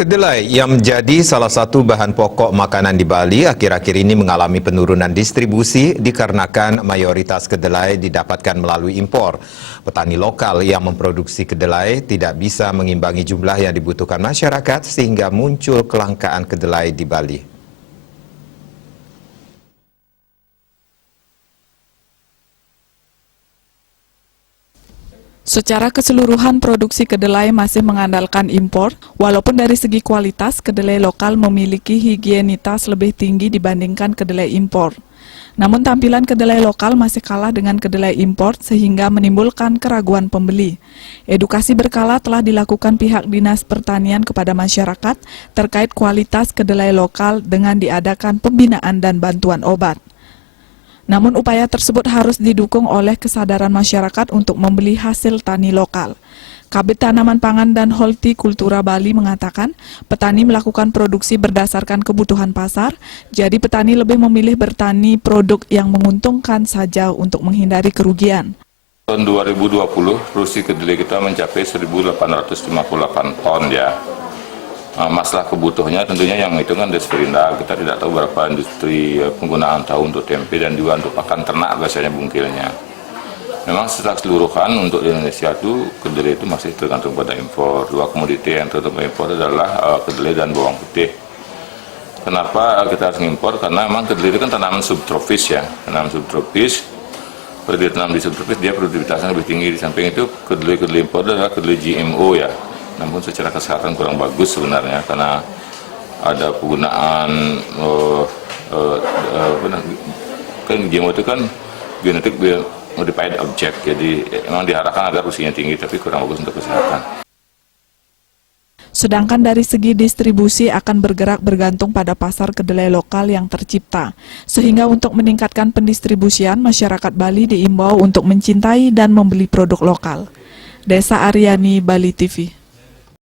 Kedelai yang menjadi salah satu bahan pokok makanan di Bali akhir-akhir ini mengalami penurunan distribusi dikarenakan mayoritas kedelai didapatkan melalui impor. Petani lokal yang memproduksi kedelai tidak bisa mengimbangi jumlah yang dibutuhkan masyarakat sehingga muncul kelangkaan kedelai di Bali. Secara keseluruhan produksi kedelai masih mengandalkan impor, walaupun dari segi kualitas kedelai lokal memiliki higienitas lebih tinggi dibandingkan kedelai impor. Namun tampilan kedelai lokal masih kalah dengan kedelai impor sehingga menimbulkan keraguan pembeli. Edukasi berkala telah dilakukan pihak Dinas Pertanian kepada masyarakat terkait kualitas kedelai lokal dengan diadakan pembinaan dan bantuan obat. Namun upaya tersebut harus didukung oleh kesadaran masyarakat untuk membeli hasil tani lokal. Kabid Tanaman Pangan dan Hortikultura Bali mengatakan, petani melakukan produksi berdasarkan kebutuhan pasar, jadi petani lebih memilih bertani produk yang menguntungkan saja untuk menghindari kerugian. Tahun 2020, produksi kedelai kita mencapai 1.858 ton ya. Masalah kebutuhannya tentunya yang itu kan Desperinda, kita tidak tahu berapa industri penggunaan tahu untuk tempe dan juga untuk pakan ternak biasanya bungkilnya. Memang secara keseluruhan untuk di Indonesia itu kedelai itu masih tergantung pada impor. Dua komoditi yang tergantung impor adalah kedelai dan bawang putih. Kenapa kita harus impor? Karena memang kedelai itu kan tanaman subtropis ya, tanaman subtropis. Kalau dia tanam di subtropis dia produktivitasnya lebih tinggi. Di samping itu kedelai impor adalah kedelai GMO ya. Namun secara kesehatan kurang bagus sebenarnya karena ada penggunaan kan GMO itu kan genetik modified object, jadi memang diharapkan agar usianya tinggi tapi kurang bagus untuk kesehatan. Sedangkan dari segi distribusi akan bergerak bergantung pada pasar kedelai lokal yang tercipta. Sehingga untuk meningkatkan pendistribusian, masyarakat Bali diimbau untuk mencintai dan membeli produk lokal. Desa Aryani, Bali TV.